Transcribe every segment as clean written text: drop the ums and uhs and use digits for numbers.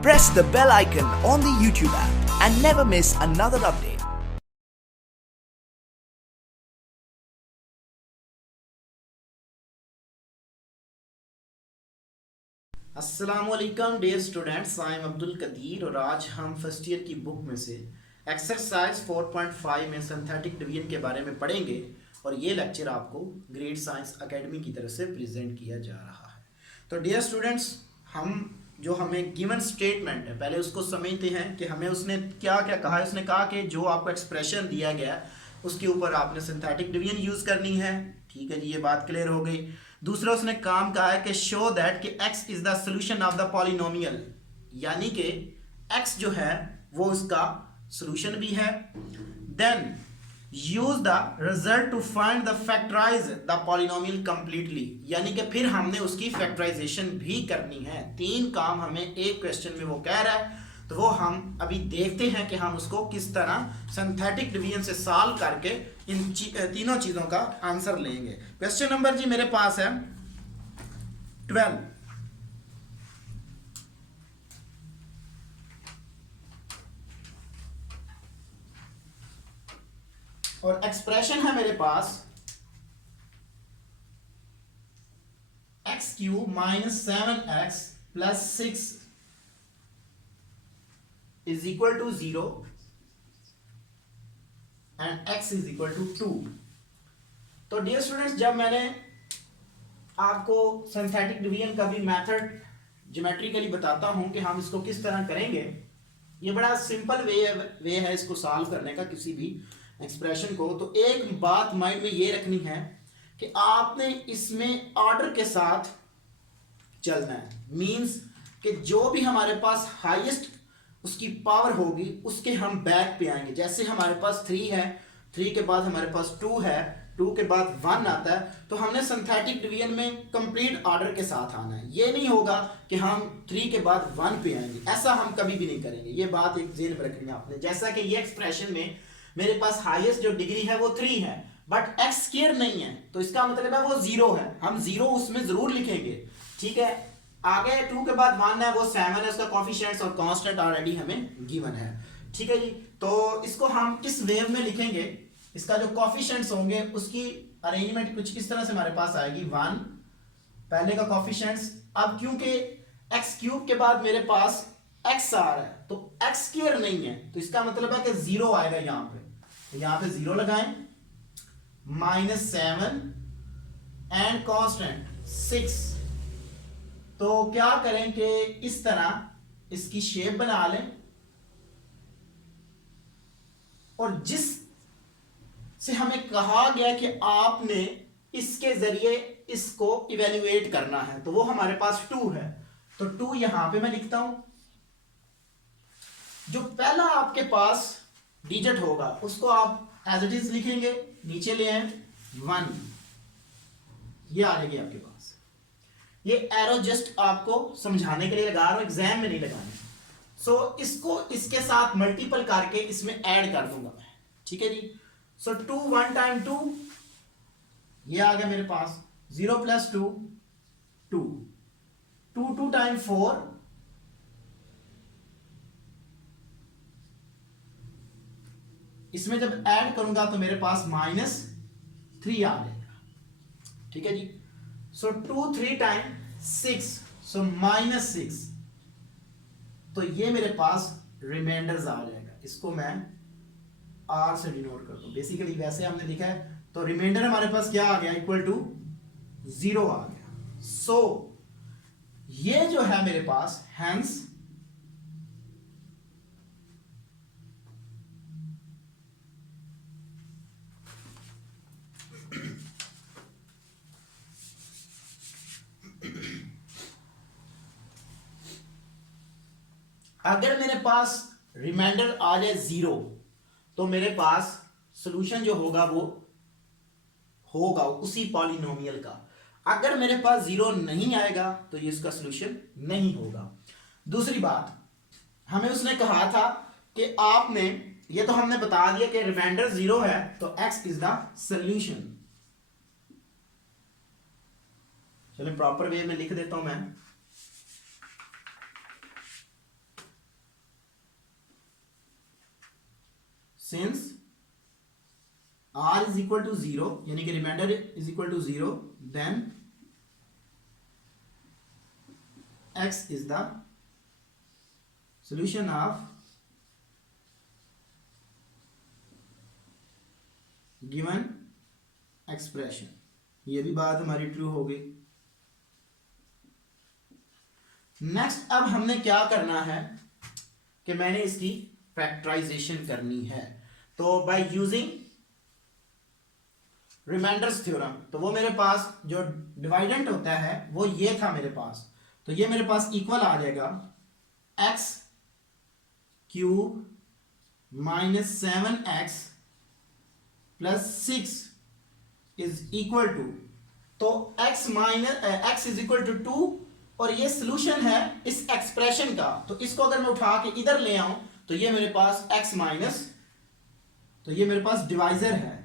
Press the bell icon on the YouTube app and never miss another update. अस्सलामुअलैकुम dear students, I am Abdul Qadir और आज हम first year की book में से एक्सरसाइज 4.5 में सिंथेटिक डिवीजन के बारे में पढ़ेंगे और ये लेक्चर आपको ग्रेड साइंस एकेडमी की तरफ से प्रेजेंट किया जा रहा है। तो डियर स्टूडेंट्स, हमें गिवन स्टेटमेंट है, पहले उसको समझते हैं कि हमें उसने क्या क्या कहा है। उसने कहा कि जो आपको एक्सप्रेशन दिया गया है उसके ऊपर आपने सिंथेटिक डिवीजन यूज़ करनी है। ठीक है जी, ये बात क्लियर हो गई। दूसरा उसने काम कहा है कि शो दैट कि x is the solution of the polynomial, यानी कि x जो है वो उसका सोल्यूशन भी है। Then use the result to find the factorise the polynomial completely, यानी कि फिर हमने उसकी फैक्टराइजेशन भी करनी है। 3 काम हमें एक क्वेश्चन में वो कह रहा है, तो वो हम अभी देखते हैं कि हम उसको किस तरह सिंथेटिक डिवीजन से सॉल्व करके इन तीनों चीज़ों का आंसर लेंगे। क्वेश्चन नंबर जी मेरे पास है 12। और एक्सप्रेशन है मेरे पास x³ - 7x + 6 is equal to 0 and x is equal to 2। तो डियर स्टूडेंट्स, जब मैंने आपको सिंथेटिक डिवीजन का भी मेथड ज्योमेट्रिकली बताता हूं कि हम इसको किस तरह करेंगे, ये बड़ा सिंपल वे है इसको सॉल्व करने का किसी भी एक्सप्रेशन को। तो एक बात माइंड में ये रखनी है कि आपने इसमें ऑर्डर के साथ चलना है। मींस कि जो भी हमारे पास हाईएस्ट उसकी पावर होगी उसके हम बैक पे आएंगे। जैसे हमारे पास 3 है, 3 के बाद हमारे पास 2 है, 2 के बाद 1 आता है, तो हमने सिंथेटिक डिवीजन में कंप्लीट ऑर्डर के साथ आना है। ये नहीं होगा कि हम 3 के बाद 1 पे आएंगे, ऐसा हम कभी भी नहीं करेंगे। ये बात एक ज़हन में रखनी है आपने। जैसा कि ये एक्सप्रेशन में मेरे पास हाईएस्ट जो डिग्री है वो 3 है, बट x² नहीं है, तो इसका मतलब है वो 0 है। हम 0 उसमें जरूर लिखेंगे। ठीक है, आगे 2 के बाद 1 है, वो 7 है, उसका कोफिशिएंट्स और कांस्टेंट ऑलरेडी हमें गिवन है। ठीक है जी, तो इसको हम किस वेव में लिखेंगे, इसका जो कोफिशिएंट्स होंगे उसकी अरेंजमेंट कुछ इस तरह से हमारे पास आएगी। 1 पहले का कोफिशिएंट्स, अब क्योंकि x³ के बाद मेरे पास x आ रहा है तो x² नहीं है, तो इसका मतलब है कि 0 आएगा यहां पे, तो यहां पे 0 लगाएं। -7 एंड कांस्टेंट 6, तो क्या करें कि इस तरह इसकी शेप बना लें और जिस से हमें कहा गया कि आपने इसके जरिए इसको इवेल्युएट करना है, तो वो हमारे पास 2 है, तो 2 यहां पे मैं लिखता हूं। जो पहला आपके पास डिजिट होगा उसको आप एज इट इज लिखेंगे, नीचे ले आए 1, ये आ जाएगी आपके पास। ये एरो जस्ट आपको समझाने के लिए लगा रहा हूं, एग्जाम में नहीं लगाने। सो इसको इसके साथ मल्टीपल करके इसमें ऐड कर दूंगा मैं। ठीक है जी, सो 2 1 टाइम 2, ये आ गया मेरे पास। 0 + 2 2, 2 2 टाइम 4, इसमें जब ऐड करूंगा तो मेरे पास -3 आ जाएगा। ठीक है जी, सो 2 3 टाइम 6, सो -6, तो ये मेरे पास रिमाइंडर्स आ जाएगा। इसको मैं r से डिनोट करता हूं, बेसिकली वैसे हमने लिखा है, तो रिमाइंडर हमारे पास क्या आ गया, इक्वल टू 0 आ गया। सो ये जो है मेरे पास, हैंस अगर मेरे पास रिमाइंडर आ जाए 0, तो मेरे पास सॉल्यूशन जो होगा वो होगा उसी पॉलिनोमियल का। अगर मेरे पास 0 नहीं आएगा तो ये इसका सॉल्यूशन नहीं होगा। दूसरी बात, हमें उसने कहा था कि आपने, ये तो हमने बता दिया कि रिमाइंडर 0 है तो x इज द सॉल्यूशन। चलिए प्रॉपर वे में लिख देता हूं मैं। Since r is equal to 0 यानी कि remainder is equal to 0 then x is the solution of given expression. ये भी बात हमारी ट्रू हो गई। नेक्स्ट अब हमने क्या करना है कि मैंने इसकी फैक्टराइजेशन करनी है। तो बाय यूजिंग रिमाइंडर्स थ्योरम, तो वो मेरे पास जो डिवाइडेंट होता है वो ये था मेरे पास, तो ये मेरे पास इक्वल आ जाएगा x cube minus 7x plus 6 is equal to, तो x इज इक्वल टू 2 और ये सोल्यूशन है इस एक्सप्रेशन का। तो इसको अगर मैं उठा के इधर ले आऊं तो ये मेरे पास x माइनस, तो ये मेरे पास डिवाइजर है,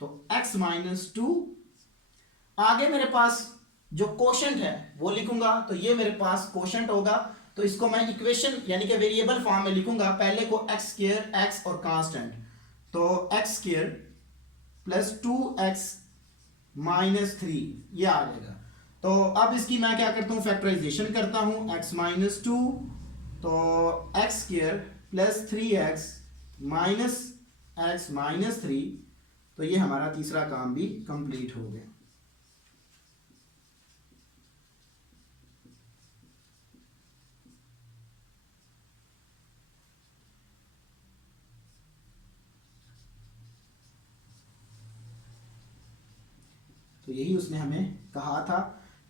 तो x माइनस 2। आगे मेरे पास जो कोशेंट है वो लिखूंगा, तो ये मेरे पास कोशेंट होगा, तो इसको मैं इक्वेशन यानी कि वेरिएबल फॉर्म में लिखूंगा। पहले को x स्क्वायर x और कांस्टेंट, तो x square plus 2x minus 3 ये आ जाएगा। तो अब इसकी मैं क्या करता हूँ, फैक्टराइजेशन करता हूँ। x माइनस 2, तो x square plus 3x minus x minus 3, तो ये हमारा तीसरा काम भी कंप्लीट हो गया। तो यही उसने हमें कहा था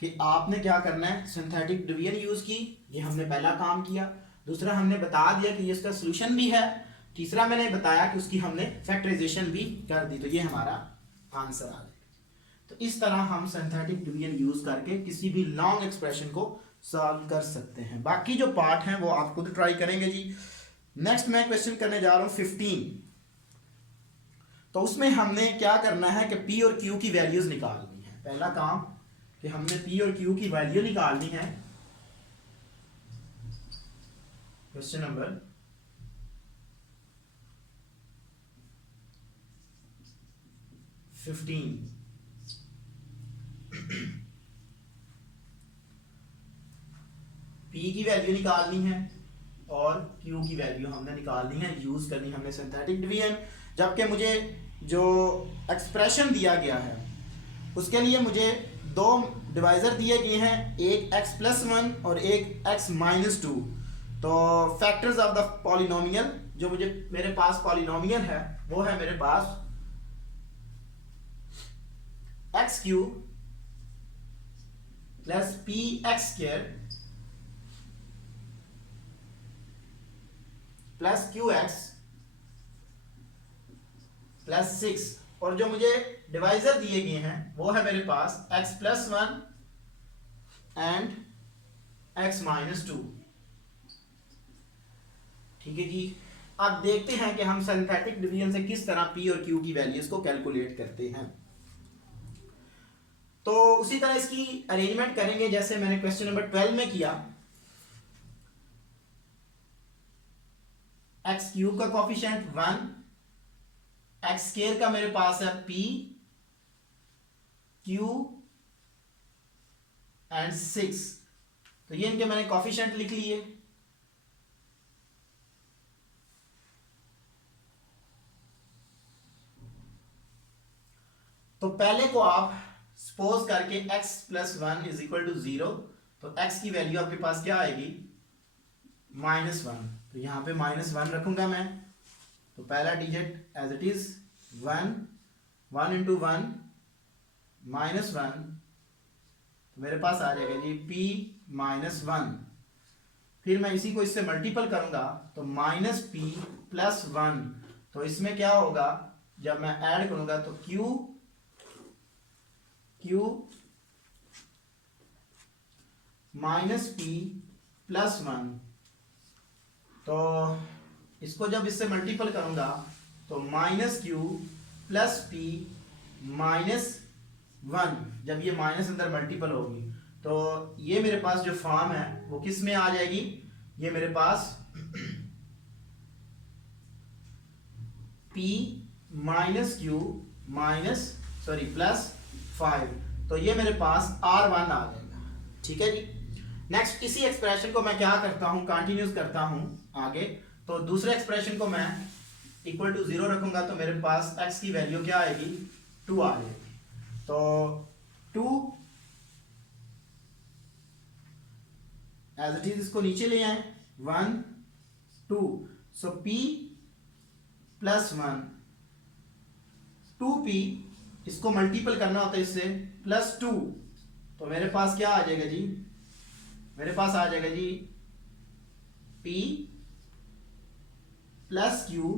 कि आपने क्या करना है, सिंथेटिक डिवीजन यूज की, ये हमने पहला काम किया। दूसरा हमने बता दिया कि ये इसका सॉल्यूशन भी है। तीसरा मैंने बताया कि उसकी हमने फैक्टराइजेशन भी कर दी, तो ये हमारा आंसर आ गया। तो इस तरह हम सिंथेटिक डिवीजन यूज करके किसी भी लॉन्ग एक्सप्रेशन को सॉल्व कर सकते हैं। बाकी जो पार्ट हैं वो आप खुद ट्राई करेंगे जी। नेक्स्ट मैं क्वेश्चन करने जा रहा हूँ 15। तो उसमें हमने क्या करना है कि P और Q की वैल्यूज निकालनी है। पहला काम कि हमने P और Q की वैल्यू निकालनी है। Question number 15। P की वैल्यू निकालनी है और Q की वैल्यू हमने निकालनी है, यूज करनी हमने सिंथेटिक डिवीजन। जबकि मुझे जो एक्सप्रेशन दिया गया है उसके लिए मुझे दो डिवाइजर दिए गए हैं, एक x प्लस 1 और एक x माइनस 2। तो फैक्टर्स ऑफ द पॉलिनोमियल, जो मुझे मेरे पास पॉलिनोमियल है वो है मेरे पास x cube plus P x square plus Q x plus 6, और जो मुझे डिवाइजर दिए गए हैं वो है मेरे पास x plus 1 and x minus 2। ठीक है जी। अब देखते हैं कि हम सिंथेटिक डिवीजन से किस तरह p और q की वैल्यूज को कैलकुलेट करते हैं। तो उसी तरह इसकी अरेंजमेंट करेंगे जैसे मैंने क्वेश्चन नंबर 12 में किया। x क्यूब का कोफिशिएंट 1, x स्क्वायर का मेरे पास है p, q एंड 6, तो ये इनके मैंने कोफिशिएंट लिख लिए। तो पहले को आप सपोज करके x plus 1 is equal to 0, तो x की वैल्यू आपके पास क्या आएगी, -1। तो यहां पे -1 रखूंगा मैं। तो पहला digit as it is 1, 1 into 1 -1, तो मेरे पास आ जाएगा जी p -1। फिर मैं इसी को इससे मल्टीपल करूंगा तो -p प्लस 1, तो इसमें क्या होगा जब मैं ऐड करूंगा तो q माइनस p प्लस 1, तो इसको जब इससे मल्टीपल करूंगा तो -q प्लस p -1, जब ये माइनस अंदर मल्टीपल होगी तो ये मेरे पास जो फॉर्म है वो किस में आ जाएगी, ये मेरे पास p minus Q minus plus 5, तो ये मेरे पास R1 आ जाएगा। ठीक है जी। नेक्स्ट इसी एक्सप्रेशन को मैं क्या करता हूं, कंटिन्यूस करता हूं आगे। तो दूसरे एक्सप्रेशन को मैं इक्वल टू 0 रखूंगा, तो मेरे पास x की वैल्यू क्या आएगी, 2 आ जाएगी। तो 2 एज इट इज इसको नीचे ले आए, 1 2, सो p प्लस 1 2p, इसको मल्टीपल करना होता है इससे, प्लस 2, तो मेरे पास क्या आ जाएगा जी, मेरे पास आ जाएगा जी p प्लस q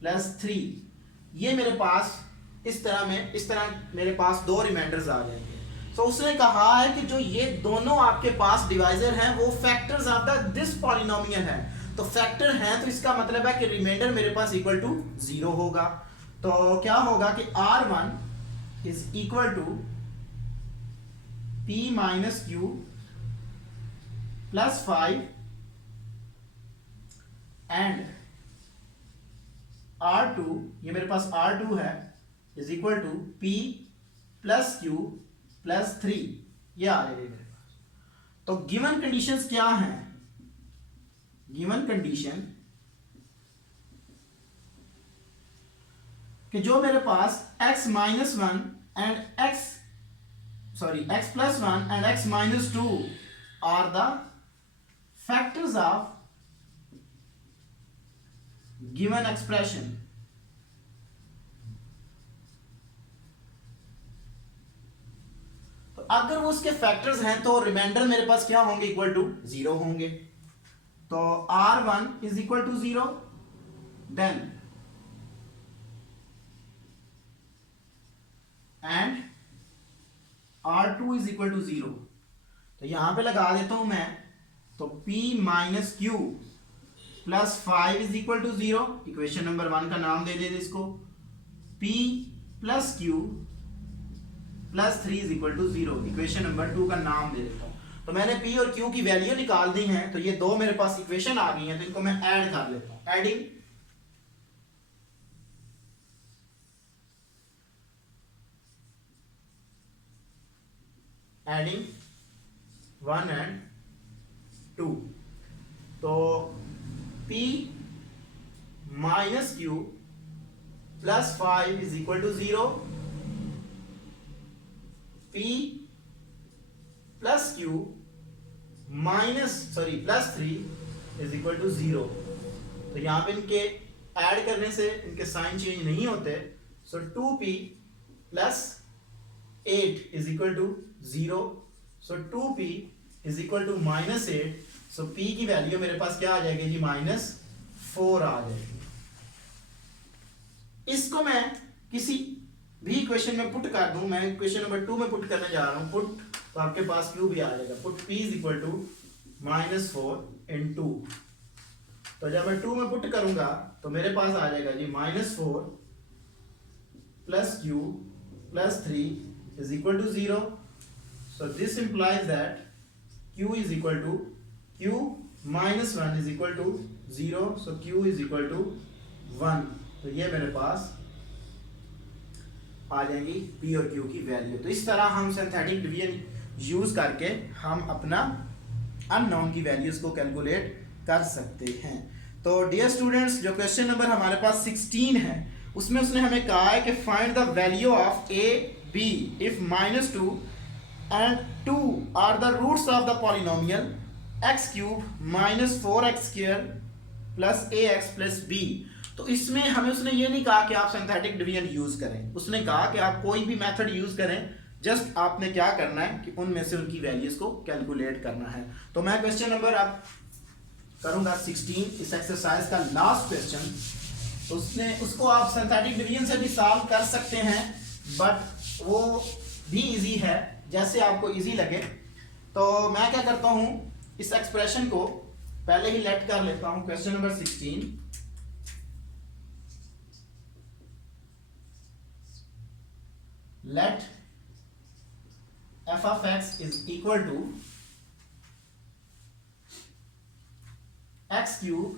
प्लस 3। ये मेरे पास इस तरह मेरे पास दो रिमाइंडर्स आ जाएंगे। तो उसने कहा है कि जो ये दोनों आपके पास डिवाइजर हैं वो factors of the this polynomial है। तो फैक्टर हैं तो इसका मतलब है कि रिमाइंडर मेरे पास इक्वल टू 0 होगा। तो क्या होगा कि R1 is equal to p minus q plus 5 and R2, ये मेरे पास R2 है, is equal to p plus q plus 3, ये आ जाएगा मेरे पास। तो गिवन कंडीशंस क्या हैं, गिवन कंडीशन कि जो मेरे पास x minus 1 and x plus 1 and x minus 2 are the factors of given expression. तो अगर वो उसके फैक्टर्स हैं तो रिमाइंडर मेरे पास क्या होंगे, इक्वल टू 0 होंगे। तो R1 is equal to 0, then and R2 is equal to 0। तो यहां पे लगा देता हूं मैं, तो p minus q plus 5 is equal to 0, equation number 1 का नाम दे देते इसको, p plus q plus 3 is equal to 0, equation number 2 का नाम दे देता हूं। तो मैंने p और q की वैल्यू निकाल दी है, तो ये दो मेरे पास इक्वेशन आ गई हैं, तो इनको मैं ऐड कर लेता हूं। एडिंग एडिंग 1 एंड 2, तो p minus q plus 5 is equal to 0, p plus q plus 3 is equal to 0। तो यहां पे इनके ऐड करने से इनके साइन चेंज नहीं होते, so 2p plus 8 is equal to 0, so 2p is equal to minus 8, so p की वैल्यू मेरे पास क्या आ जाएगी जी, -4 आ जाएगी। इसको मैं किसी भी इक्वेशन में पुट कर दूं, मैं इक्वेशन नंबर 2 में पुट करने जा रहा हूं, पुट, तो आपके पास q भी आ जाएगा, put p is equal to -4 in 2। तो जब मैं 2 में पुट करूंगा तो मेरे पास आ जाएगा जी -4 plus q plus 3 is equal to 0। So this implies that q is equal to q minus 1 is equal to 0, so q is equal to 1। तो ये मेरे पास आ जाएंगी p और q की वैल्यू। तो इस तरह हम सिंथेटिक डिवीजन यूज करके हम अपना अननोन की वैल्यूज को कैलकुलेट कर सकते हैं। तो डियर स्टूडेंट्स, जो क्वेश्चन नंबर हमारे पास 16 है उसमें उसने हमें कहा है कि find the value of a b if -2 and 2 are the roots of the polynomial x cube -4x² plus ax plus b। तो इसमें हमें उसने ये नहीं कहा कि आप सिंथेटिक डिवीजन यूज करें, उसने कहा कि आप कोई भी मेथड यूज करें, जस्ट आपने क्या करना है कि उनमें से उनकी वैल्यूज को कैलकुलेट करना है। तो मैं क्वेश्चन नंबर अब करूंगा 16, इस एक्सरसाइज का लास्ट क्वेश्चन। तो उसको आप सिंथेटिक डिवीजन से भी सॉल्व कर सकते हैं, बट वो भी इजी है, जैसे आपको इजी लगे। तो मैं क्या करता हूं, इस एक्सप्रेशन को पहले ही लेट कर लेता हूं। Question number 16, let f of x is equal to x cube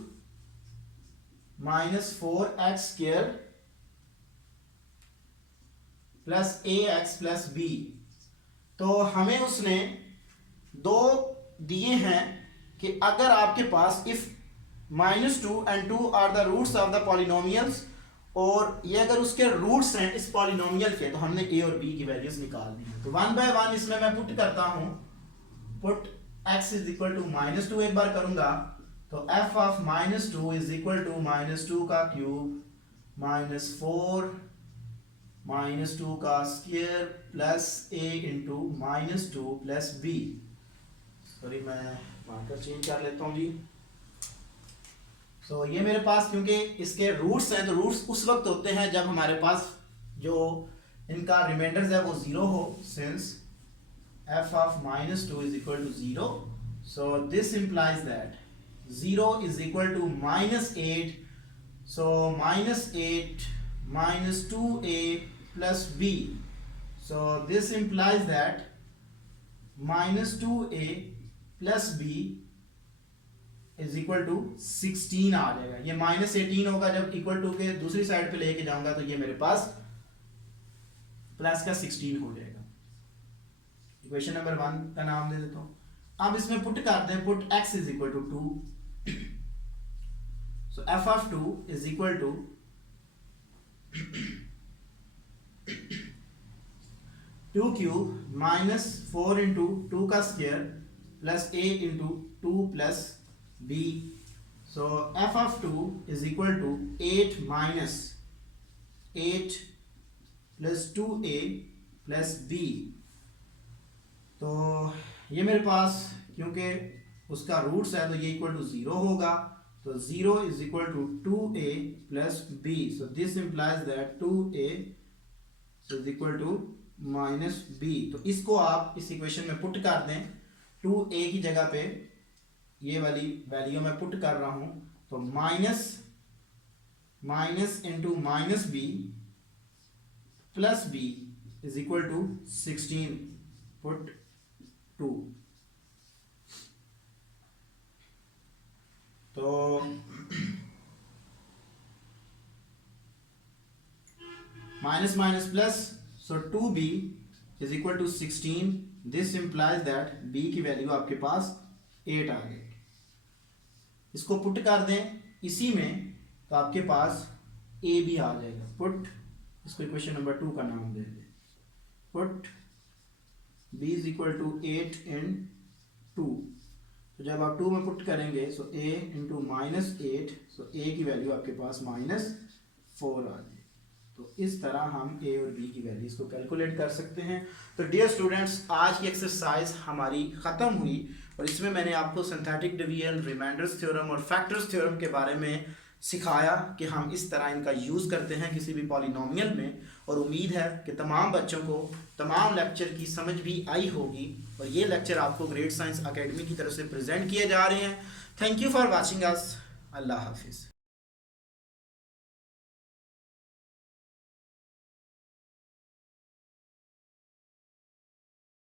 -4x² plus ax plus b। तो हमें उसने दो दिए हैं कि अगर आपके पास if -2 and 2 are the roots of the polynomials, और ये अगर उसके रूट्स हैं इस पॉलिनोमियल के, तो हमने a और b की वैल्यूज निकाल दी हैं। तो 1 बाय 1 इसमें मैं पुट करता हूं, put x is equal to -2 एक बार करूंगा, तो f of -2 is equal to -2 का क्यूब -4 -2 का square plus a into -2 plus b। Sorry मैं मार्कर चेंज कर लेता हूँ जी। सो ये मेरे पास क्योंकि इसके रूट्स हैं, तो रूट्स उस वक्त होते हैं जब हमारे पास जो इनका रिमाइंडर्स है वो 0 हो, since f of -2 is equal to 0, so this implies that 0 is equal to -8, so -8 minus 2a plus b, so this implies that -2a plus b is equal to 16 आ जाएगा। ये -18 होगा, जब इक्वल टू के दूसरी side पे लेके जाऊंगा तो ये मेरे पास प्लस का 16 हो जाएगा। इक्वेशन नंबर 1 का नाम दे देता हूं। अब इसमें पुट करते हैं, put x is equal to 2, so f of 2 is equal to 2 cube -4 into 2 का square plus a into 2 plus b, so f of 2 is equal to 8 minus 8 plus 2a plus b। तो ये मेरे पास क्योंकि उसका roots है तो ये equal to 0 होगा, तो 0 is equal to 2a plus b, so this implies that 2a is equal to minus b। तो इसको आप इस इक्वेशन में पुट कर दें, 2a की जगह पे ये वाली वैल्यू मैं पुट कर रहा हूं, तो minus into minus b plus b is equal to 16, put 2। तो minus minus plus, so 2b is equal to 16, this implies that b की वैल्यू आपके पास 8 आ गई। इसको पुट कर दें इसी में, तो आपके पास a भी आ जाएगा। पुट, इसको इक्वेशन नंबर 2 का नाम दे दें, put b is equal to 8 in 2, तो जब आप 2 में पुट करेंगे so a into -8, so a की वैल्यू आपके पास -4 आ जाएगी। तो इस तरह हम a और b की वैल्यूज को कैलकुलेट कर सकते हैं। तो डियर स्टूडेंट्स, आज की एक्सरसाइज हमारी ख़त्म हुई और इसमें मैंने आपको सिंथेटिक डिवीजन, रिमाइंडर्स थ्योरम और फैक्टर्स थ्योरम के बारे में सिखाया कि हम इस तरह इनका यूज़ करते हैं किसी भी पॉलिनोमियल में। और उम्मीद है कि तमाम बच्चों को तमाम लेक्चर की समझ भी आई होगी, और ये लेक्चर आपको ग्रेट साइंस एकेडमी की तरफ से प्रेजेंट किए जा रहे हैं। Thank you for watching us. अल्लाह हाफिज़।